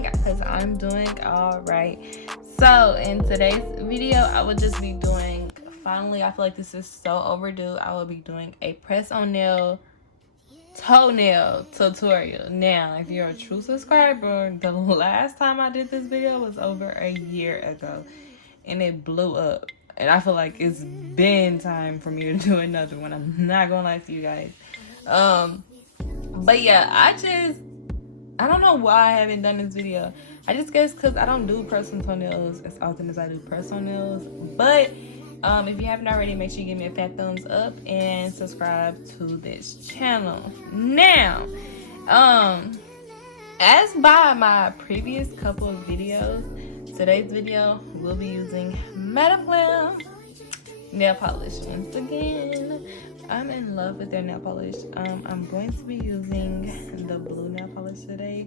doing? Because I'm doing all right. So in today's video, I will just be doing, finally, I feel like this is so overdue, I will be doing a press on nail toenail tutorial. Now, if you're a true subscriber, the last time I did this video was over a year ago and it blew up. And I feel like it's been time for me to do another one. I'm not gonna lie to you guys. But yeah, I don't know why I haven't done this video. I just guess because I don't do personal toenails as often as I do personal nails. But if you haven't already, make sure you give me a fat thumbs up and subscribe to this channel. Now, as by my previous couple of videos, today's video will be using Modelones nail polish once again. I'm in love with their nail polish. I'm going to be using the blue nail polish today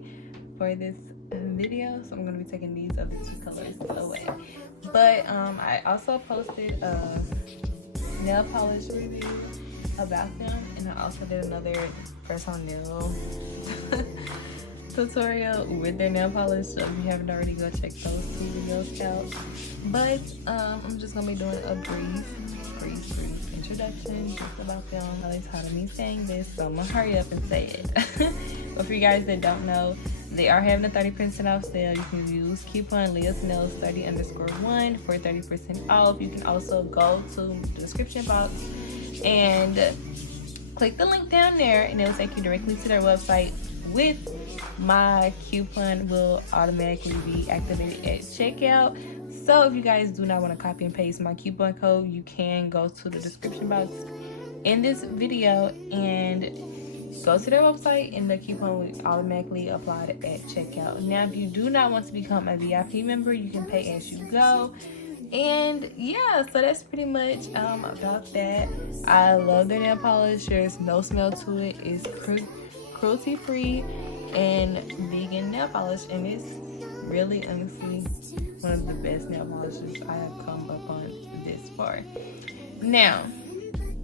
for this video, so I'm going to be taking these other two colors away. But I also posted a nail polish review about them, and I also did another press on nail tutorial with their nail polish, so if you haven't already, go check those two videos out. But I'm just gonna be doing a brief introduction just about them. Really tired of me saying this, so I'm gonna hurry up and say it. But for you guys that don't know, they are having a 30% off sale. You can use coupon Liyahs 30_1 for 30% off. You can also go to the description box and click the link down there, and it'll take you directly to their website. With my coupon will automatically be activated at checkout. So if you guys do not want to copy and paste my coupon code, you can go to the description box in this video and go to their website, and the coupon will automatically apply at checkout. Now, if you do not want to become a VIP member, you can pay as you go. And yeah, so that's pretty much about that. I love their nail polish. There's no smell to it. It's cruelty free and vegan nail polish, and it's really, honestly, one of the best nail polishes I have come up on this far. Now,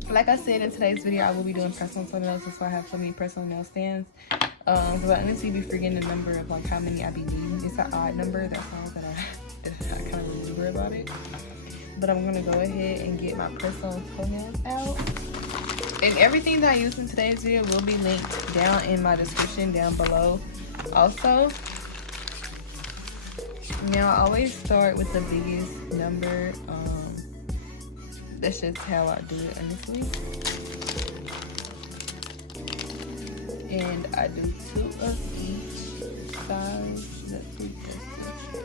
like I said, in today's video, I will be doing personal toenails. That's why I have so many personal nail stands. Because I honestly be forgetting the number of like how many I be needing. It's an odd number. That's all that I kind of remember about it. But I'm gonna go ahead and get my personal toenails out. And everything that I use in today's video will be linked down in my description down below. Also, now I always start with the biggest number. That's just how I do it, honestly. And I do 2 of each size. That's 2 plus 2.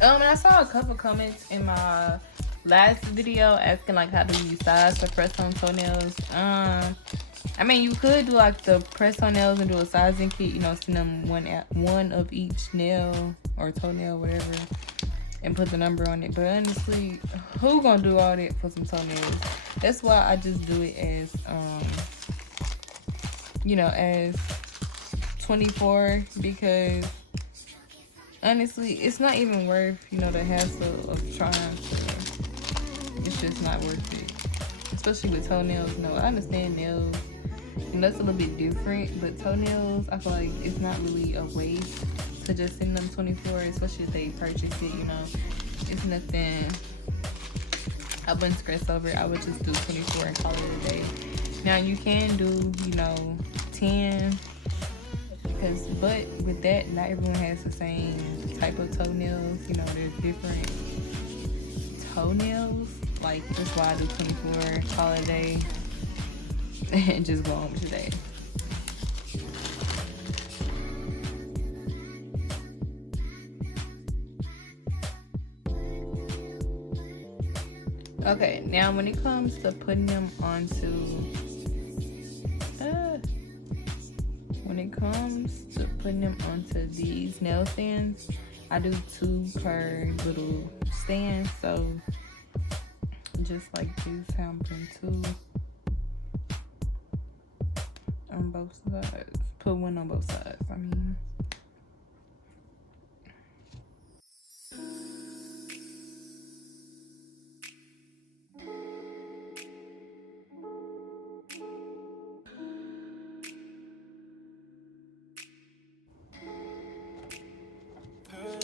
And I saw a couple comments in my last video asking like how do you size the press on toenails. I mean, you could do like the press on nails and do a sizing kit, you know, send them one of each nail or toenail, whatever, and put the number on it. But honestly, who gonna do all that for some toenails? That's why I just do it as you know, as 24, because honestly, it's not even worth, you know, the hassle of trying to, it's just not worth it. Especially with toenails. No, I understand nails, and that's a little bit different, but toenails, I feel like it's not really a waste to just send them 24, especially if they purchase it, you know. It's nothing I wouldn't stress over. I would just do 24 and call it a day. Now, you can do, you know, 10. But with that, not everyone has the same type of toenails. You know, there's different toenails. Like, that's why I do 24, call it a day, and just go on with your day. Okay, now when it comes to putting them onto these nail stands, I do 2 per little stand. So just like this, how I'm putting 2 on both sides. Put 1 on both sides, I mean.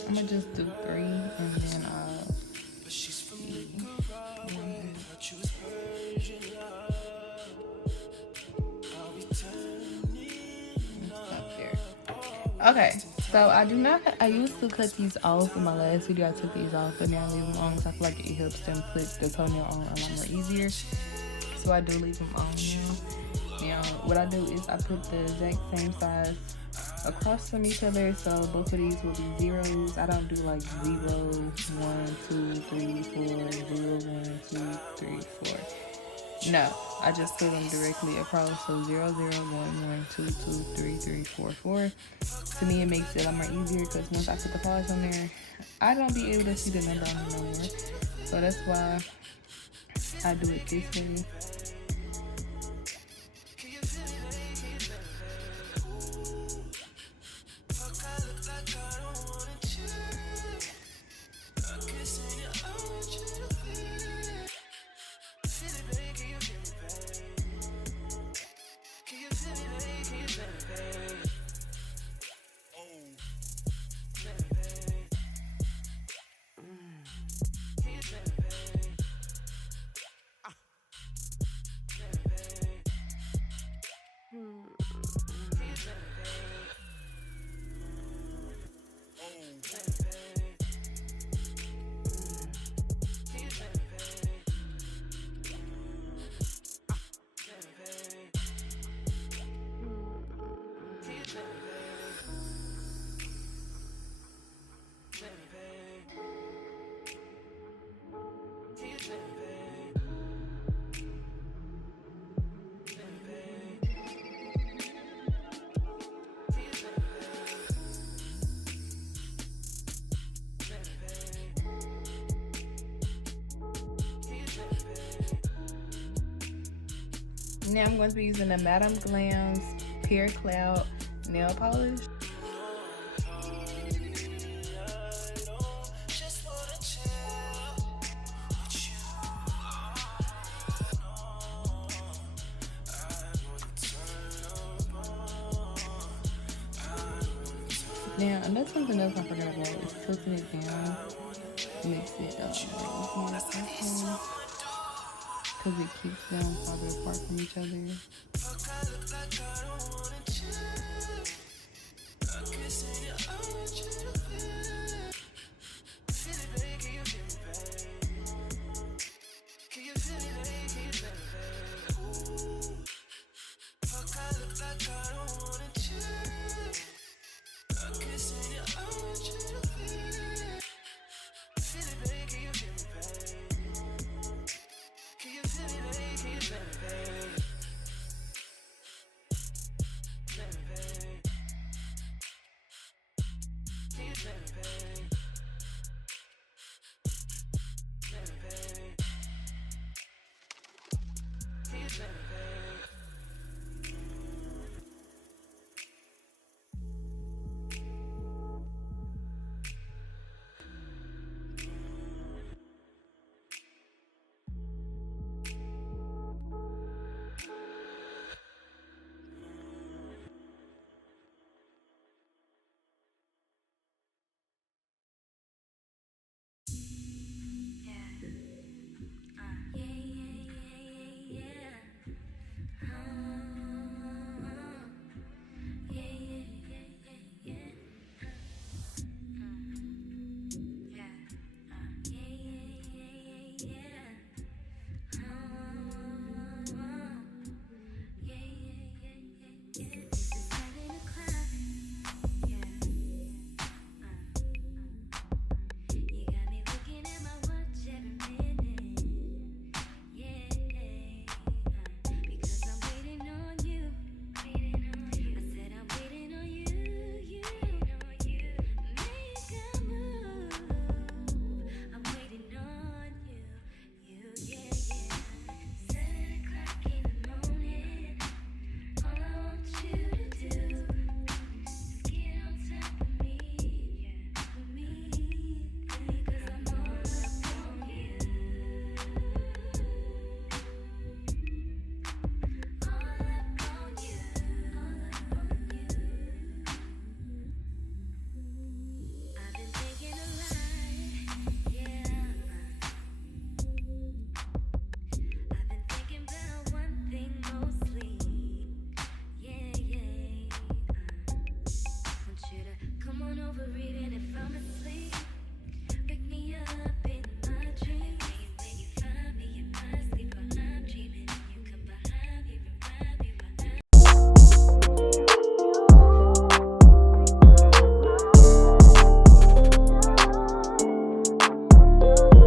I'm gonna just do 3 and then I'll stop there. Okay, so I used to cut these off in my last video. I took these off, but now I leave them on because I feel like it helps them put the toenail on a lot more easier. So I do leave them on now. Now, what I do is I put the exact same size across from each other, so both of these will be zeros. I don't do like 0, 1, 2, 3, 4, 0, 1, 2, 3, 4. No, I just put them directly across, so 0, 0, 1, 1, 2, 2, 3, 3, 4, 4. To me, it makes it a lot more easier because once I put the pause on there, I don't be able to see the number on it no more. So that's why I do it this way. Now I'm going to be using the Madame Glam's Pear Cloud nail polish. Now, and that's something else I forgot about is tilting it down, makes it because it keeps them farther apart from each other.